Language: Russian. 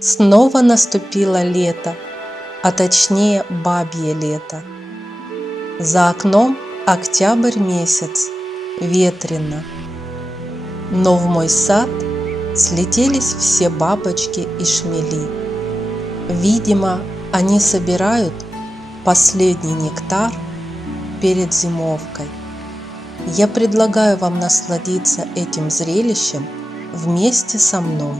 Снова наступило лето, а точнее бабье лето. За окном октябрь месяц, ветрено. Но в мой сад слетелись все бабочки и шмели. Видимо, они собирают последний нектар перед зимовкой. Я предлагаю вам насладиться этим зрелищем вместе со мной.